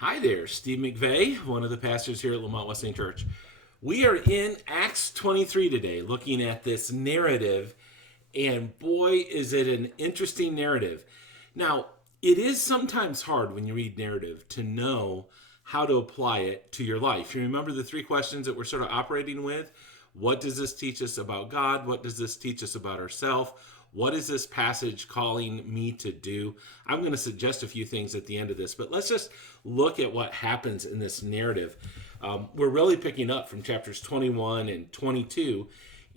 Hi there, Steve McVeigh, one of the pastors here at Lamont Wesleyan Church. We are in Acts 23 today, looking at this narrative, and boy, is it an interesting narrative. Now, it is sometimes hard when you read narrative to know how to apply it to your life. You remember the three questions that we're sort of operating with? What does this teach us about God? What does this teach us about ourselves? What is this passage calling me to do? I'm going to suggest a few things at the end of this, but let's just look at what happens in this narrative. We're really picking up from chapters 21 and 22.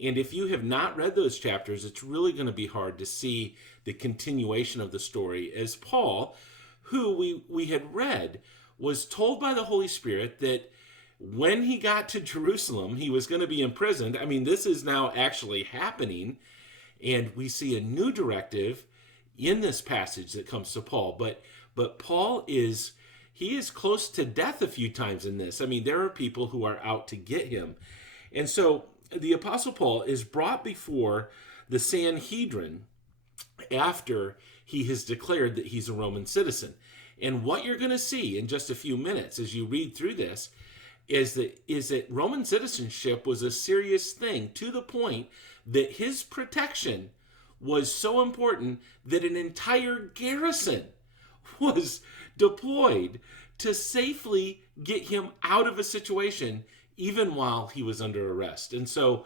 And if you have not read those chapters, it's really going to be hard to see the continuation of the story as Paul, who we had read, was told by the Holy Spirit that when he got to Jerusalem, he was going to be imprisoned. I mean, this is now actually happening. And we see a new directive in this passage that comes to Paul. But Paul is close to death a few times in this. I mean, there are people who are out to get him. And so the Apostle Paul is brought before the Sanhedrin after he has declared that he's a Roman citizen. And what you're going to see in just a few minutes as you read through this is that Roman citizenship was a serious thing, to the point that his protection was so important that an entire garrison was deployed to safely get him out of a situation even while he was under arrest. And so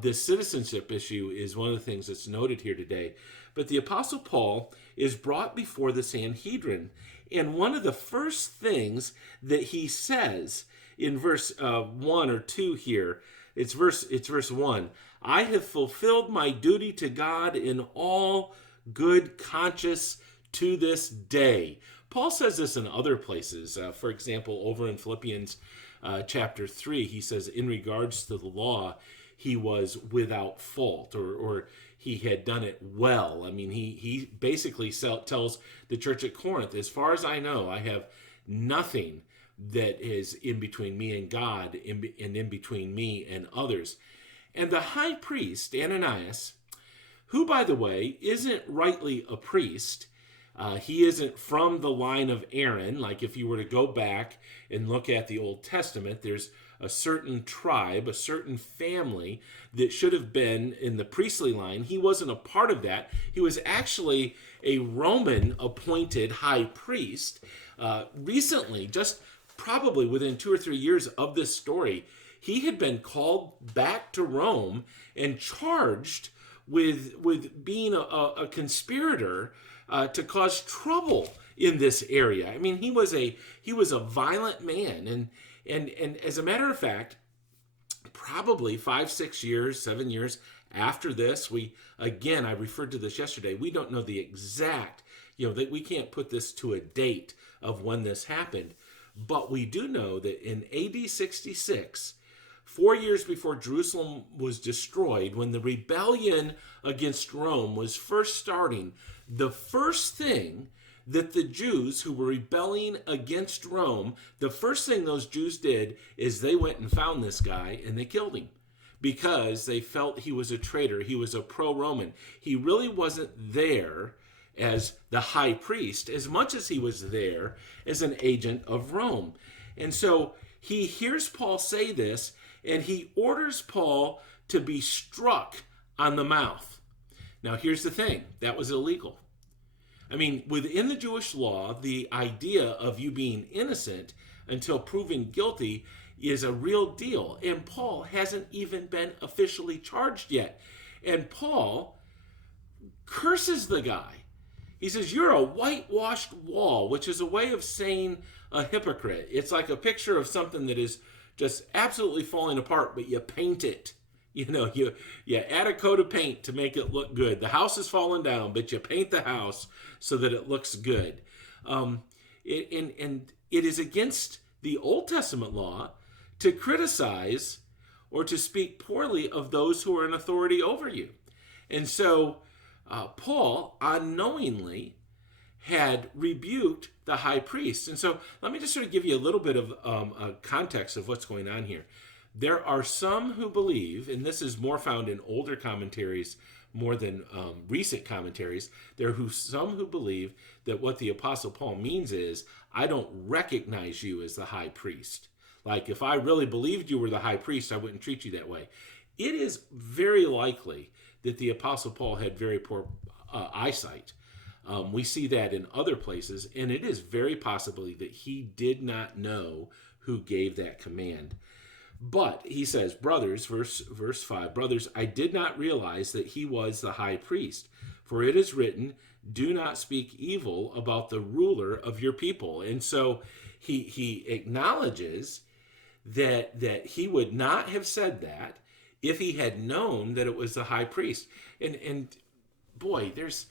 this citizenship issue is one of the things that's noted here today. But the Apostle Paul is brought before the Sanhedrin, and one of the first things that he says in verse 1 or 2 here, it's verse 1. I have fulfilled my duty to God in all good conscience to this day. Paul says this in other places. For example, over in Philippians chapter 3, he says in regards to the law, he was without fault, or he had done it well. I mean, he basically tells the church at Corinth, as far as I know, I have nothing that is in between me and God and in between me and others. And the high priest, Ananias, who, by the way, isn't rightly a priest, he isn't from the line of Aaron. Like if you were to go back and look at the Old Testament, there's a certain tribe, a certain family that should have been in the priestly line. He wasn't a part of that. He was actually a Roman appointed high priest. Recently, just probably within 2 or 3 years of this story, he had been called back to Rome and charged with being a conspirator to cause trouble in this area. I mean, he was a violent man, and as a matter of fact, probably 5, 6 years, 7 years after this, I referred to this yesterday. We don't know the exact, that we can't put this to a date of when this happened, but we do know that in AD 66. 4 years before Jerusalem was destroyed, when the rebellion against Rome was first starting, the first thing that the Jews who were rebelling against Rome, the first thing those Jews did is they went and found this guy and they killed him because they felt he was a traitor. He was a pro-Roman. He really wasn't there as the high priest as much as he was there as an agent of Rome. And so he hears Paul say this, and he orders Paul to be struck on the mouth. Now, here's the thing. That was illegal. I mean, within the Jewish law, the idea of you being innocent until proven guilty is a real deal. And Paul hasn't even been officially charged yet. And Paul curses the guy. He says, you're a whitewashed wall, which is a way of saying a hypocrite. It's like a picture of something that is just absolutely falling apart, but you paint it. You add a coat of paint to make it look good. The house is falling down, but you paint the house so that it looks good. And it is against the Old Testament law to criticize or to speak poorly of those who are in authority over you. And so Paul unknowingly had rebuked the high priest. And so let me just sort of give you a little bit of a context of what's going on here. There are some who believe, and this is more found in older commentaries more than recent commentaries. There are some who believe that what the Apostle Paul means is, I don't recognize you as the high priest. Like, if I really believed you were the high priest, I wouldn't treat you that way. It is very likely that the Apostle Paul had very poor eyesight. We see that in other places, and it is very possibly that he did not know who gave that command. But he says, brothers, verse 5, brothers, I did not realize that he was the high priest, for it is written, do not speak evil about the ruler of your people. And so he acknowledges that he would not have said that if he had known that it was the high priest. And boy, there's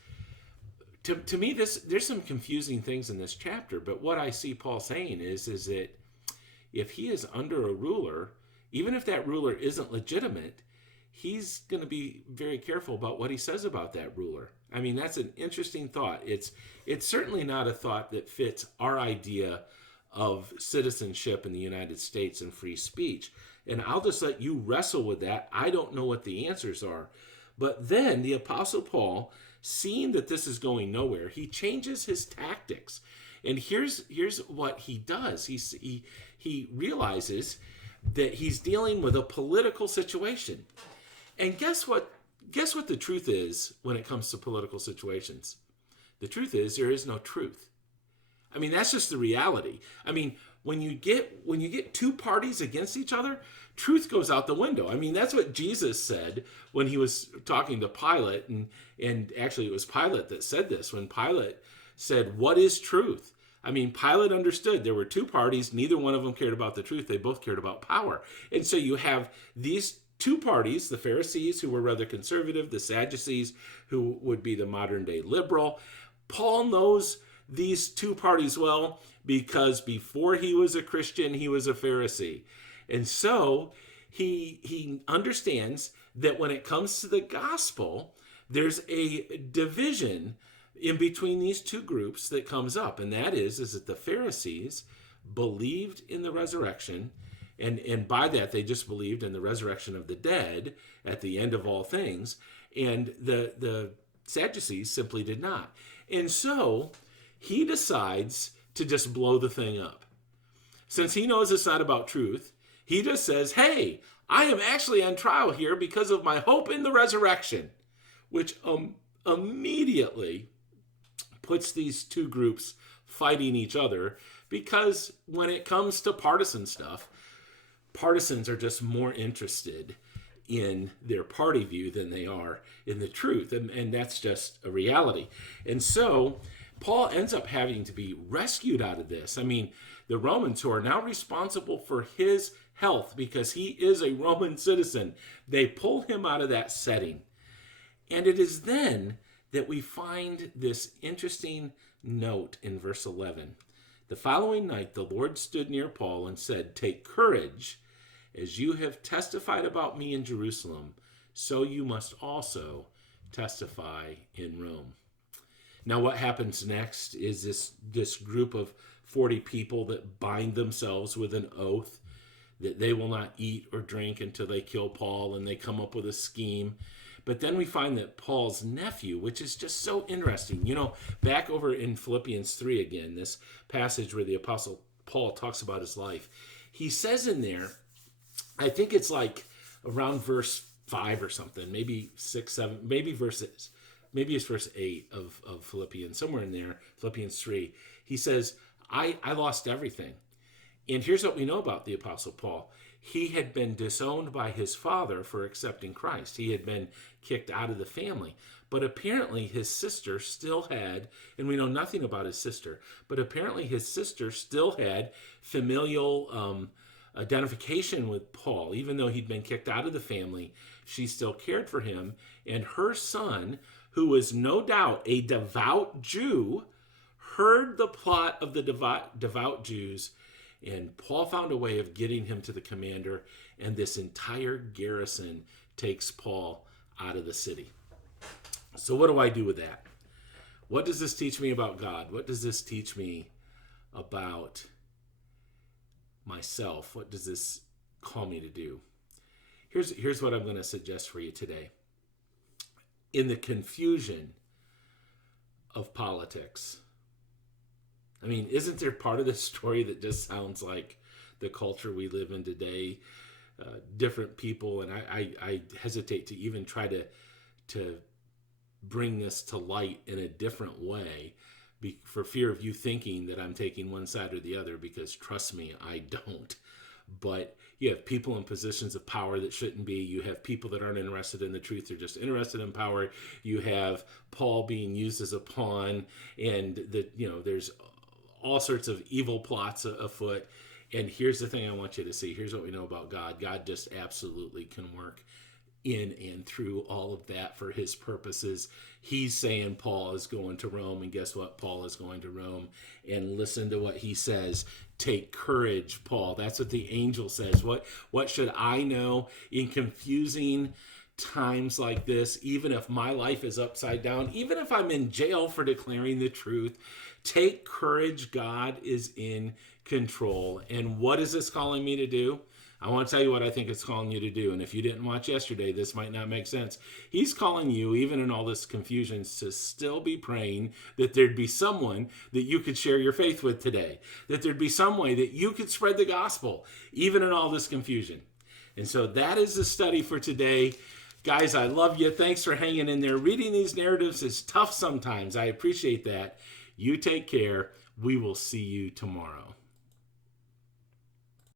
to me there's some confusing things in this chapter. But what I see Paul saying is that if he is under a ruler, even if that ruler isn't legitimate, he's going to be very careful about what he says about that ruler. I mean, that's an interesting thought. It's certainly not a thought that fits our idea of citizenship in the United States and free speech. And I'll just let you wrestle with that. I don't know what the answers are. But then the Apostle Paul, seeing that this is going nowhere, he changes his tactics. And here's what he does. He realizes that he's dealing with a political situation. And guess what the truth is when it comes to political situations? The truth is there is no truth. I mean, that's just the reality. I mean, when you get two parties against each other, truth goes out the window. I mean, that's what Jesus said when he was talking to Pilate, and actually it was Pilate that said this, when Pilate said, what is truth? I mean, Pilate understood there were two parties. Neither one of them cared about the truth. They both cared about power. And so you have these two parties, the Pharisees, who were rather conservative, the Sadducees, who would be the modern day liberal. Paul knows these two parties well because before he was a Christian, he was a Pharisee. And so he understands that when it comes to the gospel, there's a division in between these two groups that comes up. And that is that the Pharisees believed in the resurrection, and by that they just believed in the resurrection of the dead at the end of all things. And the Sadducees simply did not. And so he decides to just blow the thing up. Since he knows it's not about truth, he just says, hey, I am actually on trial here because of my hope in the resurrection, which immediately puts these two groups fighting each other, because when it comes to partisan stuff, partisans are just more interested in their party view than they are in the truth. And that's just a reality. And so Paul ends up having to be rescued out of this. I mean, the Romans, who are now responsible for his health because he is a Roman citizen, they pull him out of that setting. And it is then that we find this interesting note in verse 11. The following night, the Lord stood near Paul and said, take courage, as you have testified about me in Jerusalem, so you must also testify in Rome. Now, what happens next is this group of 40 people that bind themselves with an oath that they will not eat or drink until they kill Paul, and they come up with a scheme. But then we find that Paul's nephew, which is just so interesting. You know, back over in Philippians 3 again, this passage where the Apostle Paul talks about his life, he says in there, I think it's like around verse 5 or something, maybe 6, 7, maybe it's verse 8 of Philippians, somewhere in there, Philippians 3. He says, I lost everything. And here's what we know about the Apostle Paul. He had been disowned by his father for accepting Christ. He had been kicked out of the family. But apparently his sister still had, and we know nothing about his sister, but apparently his sister still had familial identification with Paul. Even though he'd been kicked out of the family, she still cared for him. And her son, who was no doubt a devout Jew, heard the plot of the devout Jews, and Paul found a way of getting him to the commander, and this entire garrison takes Paul out of the city. So what do I do with that? What does this teach me about God? What does this teach me about myself? What does this call me to do? Here's what I'm going to suggest for you today. in the confusion of politics. I mean, isn't there part of the story that just sounds like the culture we live in today? Different people, and I hesitate to even try to bring this to light in a different way for fear of you thinking that I'm taking one side or the other, because trust me, I don't. But you have people in positions of power that shouldn't be. You have people that aren't interested in the truth. They're just interested in power. You have Paul being used as a pawn, and there's all sorts of evil plots afoot. And here's the thing I want you to see. Here's what we know about God. God just absolutely can work in and through all of that for his purposes. He's saying Paul is going to Rome, and guess what? Paul is going to Rome. And listen to what he says. Take courage, Paul. That's what the angel says. What should I know in confusing times like this? Even if my life is upside down, even if I'm in jail for declaring the truth, take courage. God is in control. And what is this calling me to do? I want to tell you what I think it's calling you to do. And if you didn't watch yesterday, this might not make sense. He's calling you, even in all this confusion, to still be praying that there'd be someone that you could share your faith with today. That there'd be some way that you could spread the gospel, even in all this confusion. And so that is the study for today. Guys, I love you. Thanks for hanging in there. Reading these narratives is tough sometimes. I appreciate that. You take care. We will see you tomorrow.